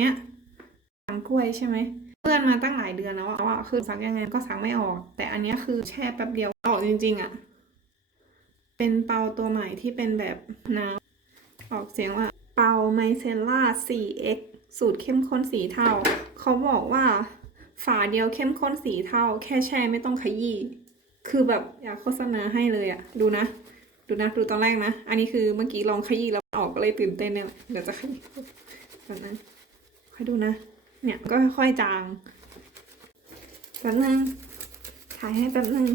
เนี้ยทำกล้วยใช่ไหมเปื้อนมาตั้งหลายเดือนแล้วว่าคือซักยังไงก็ซักไม่ออก แต่อันเนี้ยคือแช่แป๊บเดียวออกจริง ๆอะเป็นเปาตัวใหม่ที่เป็นแบบน้ำออกเสียงว่า เปาไมเซล่า 4x สูตรเข้มข้นสีเทาเขาบอกว่าฝาเดียวเข้มข้นสีเทาแค่แช่ไม่ต้องขยี้คือแบบอยากโฆษณาให้เลยอะดูนะ ดูนะ ดูตอนแรกนะ อันนี้คือเมื่อกี้ลองขยี้แล้วออกก็เลยตื่นเต้นเนี่ยเดี๋ยวจะขยี้แบบนั้น ค่อยดูนะ เนี่ยก็ค่อยจางแป๊บนึงถ่ายให้แป๊บนึง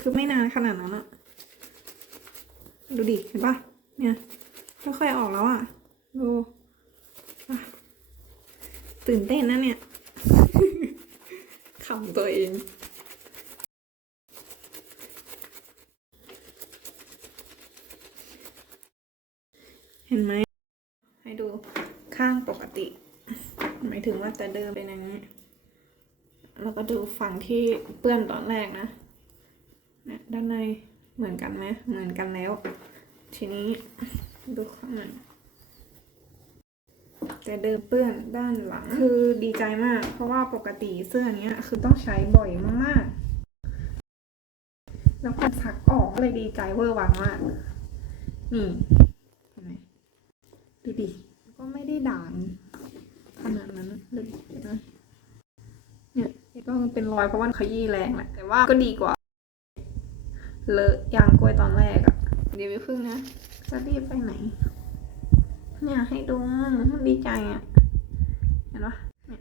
คือไม่นานขนาดนั้นอะดูดิเห็นปะเนี่ยค่อยๆออกแล้วอะดูตื่นเต้นนะเนี่ยขำตัวเองเห็นไหม ให้ดูข้างปกติ หมายถึงว่าแต่เดิมเป็นอย่างนี้ แล้วก็ดูฝั่งที่เปื้อนตอนแรกนะด้านในเหมือนกันไหมเหมือนกันแล้ว ทีนี้ดูข้างในแต่เดิมเปื้อนด้านหลัง คือดีใจมาก เพราะว่าปกติเสื้อเนี้ย คือต้องใช้บ่อยมากๆ แล้วพอซักออกก็เลยดีใจเวอร์วังมาก นี่เห็นไหมดูดิก็ไม่ได้ด่างขนาดนั้นเลยนะเนี่ย ก็เป็นรอยเพราะว่าขยี้แรงแหละแต่ว่าก็ดีกว่า เลอะยางกล้วยตอนแรกอะเดี๋ยวไม่พึ่งนะจะรีบไปไหน เนี่ยให้ดูดีใจอะเห็นปะ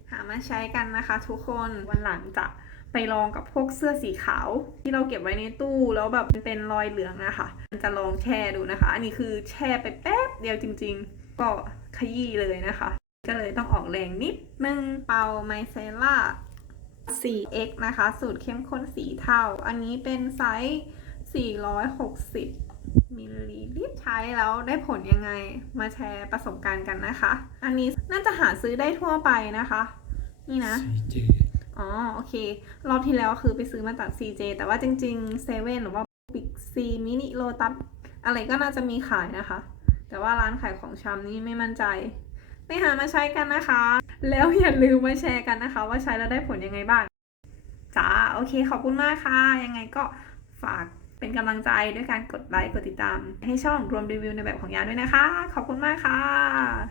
หามาใช้กันนะคะ ทุกคนวันหลังจะไปลองกับพวกเสื้อสีขาวที่เราเก็บไว้ในตู้แล้วแบบเป็นรอยเหลืองอะค่ะมันจะลองแช่ดูนะคะ อันนี้คือแช่ไปแป๊บเดียวจริง ๆ ก็ขยี้เลยนะคะ ก็เลยต้องออกแรงนิดนึงเปาไมเซล่า 4x นะคะ สูตรเข้มข้นสีเทาอันนี้เป็นไซส์ 460 มิลลิลิตรใช้แล้วได้ผลยังไงมาแชร์ประสบการณ์กันนะคะ อันนี้น่าจะหาซื้อได้ทั่วไปนะคะ นี่นะ CJ อ๋อ โอเค รอบที่แล้วคือไปซื้อมาจาก CJ แต่ว่าจริงๆเซเว่นหรือว่า Big C มินิโลตัสอะไรก็น่าจะมีขายนะคะ แต่ว่าร้านขายของชำนี่ไม่มั่นใจไปหามาใช้กันนะคะ แล้วอย่าลืมมาแชร์กันนะคะ ว่าใช้แล้วได้ผลยังไงบ้าง จ้าโอเคขอบคุณมากค่ะ ยังไงก็ฝากเป็นกำลังใจด้วยการกดไลค์กดติดตาม ให้ช่องรวมรีวิวในแบบของยาด้วยนะคะ ขอบคุณมากค่ะ